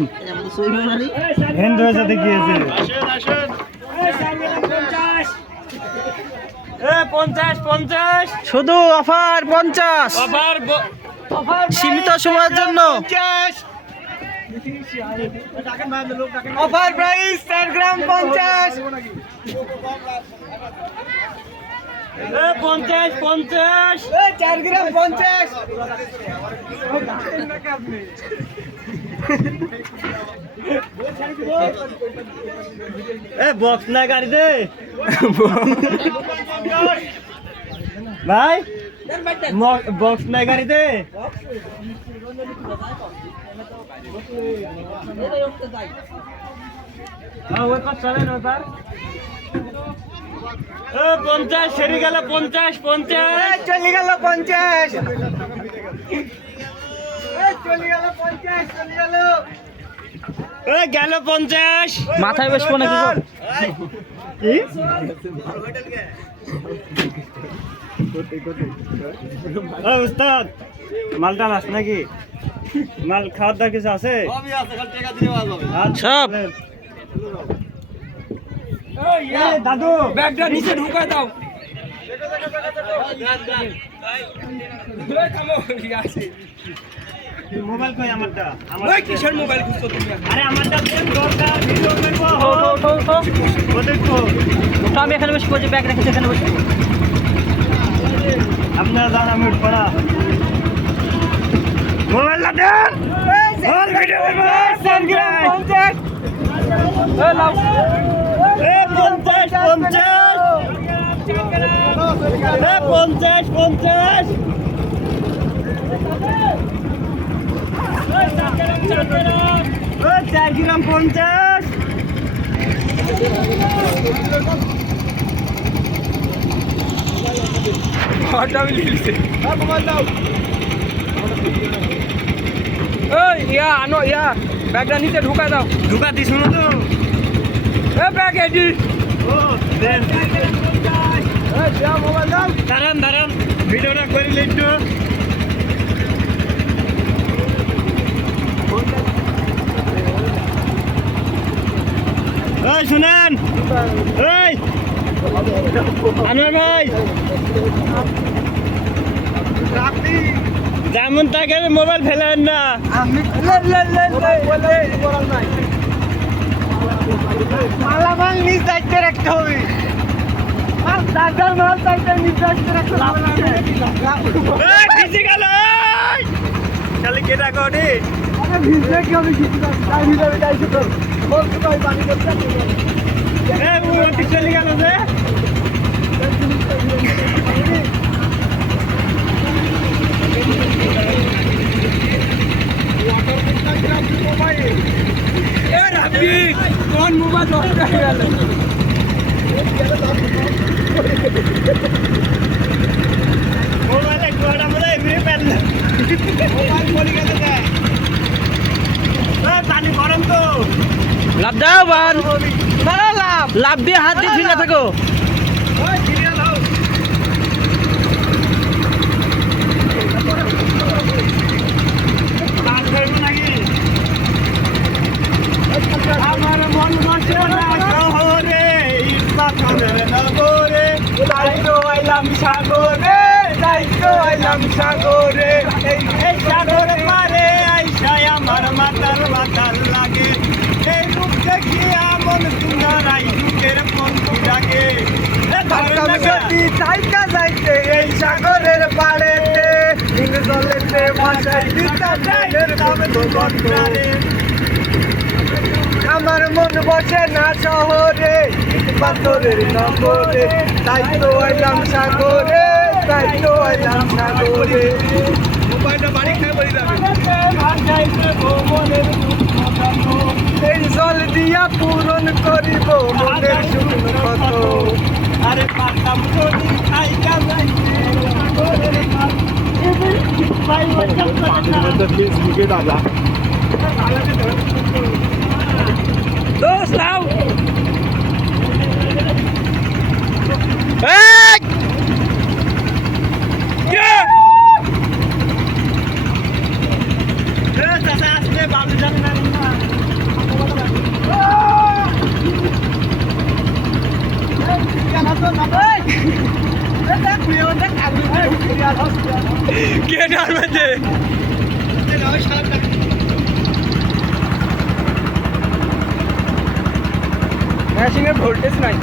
আসেন হিন্দু সাথে গিয়েছে 50 শুধু অফার 50 সীমিত সময়ের জন্য অফার প্রাইস 4 গ্রাম 50 4 গ্রাম 50 বক্স না গাড়িতে ভাই বক্স নাই গাড়িতে পঞ্চাশ সেরে গেল 50 চলে গেল 50 চলে গেল 50 চলে গেল গেল 50 মাথায় বসবো নাকি গো? উস্তাদ মালটা আস নাকি মাল খাওয়ার দাওয়ার কিছু আছে সব দাদু ব্যাগটা নিচে ঢুকায় দাও মোবাইল কই আমারটা ওই কিসের মোবাইল খুঁজছো তুমি আরে আমারটা দেন দরকার ভিডিও করব দেখো আমি এখানে বসে বসে ব্যাগ রেখেছি এখানে বসে আপনারা জান আমি উঠবো না মোবাইলটা দেন ওর ভিডিও করব 4 গ্রাম 50 4 গ্রাম 50 ব্যাগটা নিচে ঢুকায় দাও ঢুকা দিস না তো ব্যাগ এডি ও দেন মোবাইল দাও দাঁড়ান ভিডিওটা করিলে একটু এই শুনেন এই আনোয়ার ভাই যেমন তাকে মোবাইল ফেলেন না মালামাল নিজ দায়িত্বে রাখতে হবে মাল দায়িত্বে নিজ দায়িত্বে রাখতে হবে ভিজে গেল খালি কেটা করি ভিজে কি হবে বলতে পারি পানি করতে চলে গেল যে কোন মোবাইল নষ্ট হয়ে গেল মোবাইলে গোড়া মনে এমনি পেল মোবাইল পড়ে গেল পানি গরম তো লাভ দাও বার লাভ দিয়ে হাত দিয়ে ঝুলে থাকো আমার মন বসে না শহরে ইস্পাতনের নগরে দায়িত্ব আইলাম সাগরে এই সাগরে পারে আইসায় আমার মাতাল লাগে এই রূপ দেখিয়া মন সুন্দরাই যুগের বন্ধু ডাকে যাইতে এই সাগরের পাড়েতে জলেতে ভাষায় আমার মন বসে না শহরে পাথরের নগরে তাই তো আইলাম সাগরে মোবাইলটা বাড়ি খেয়ে বলি এই জল দিয়া পূরণ করিব মনের শূন্য কত আরে পাতাম যদি খাইকা ফেসবুকে দাদা দোস্ত লাও আসলে বাবু জানেন না কে ডালবে মেশিনের ভোল্টেজ নাই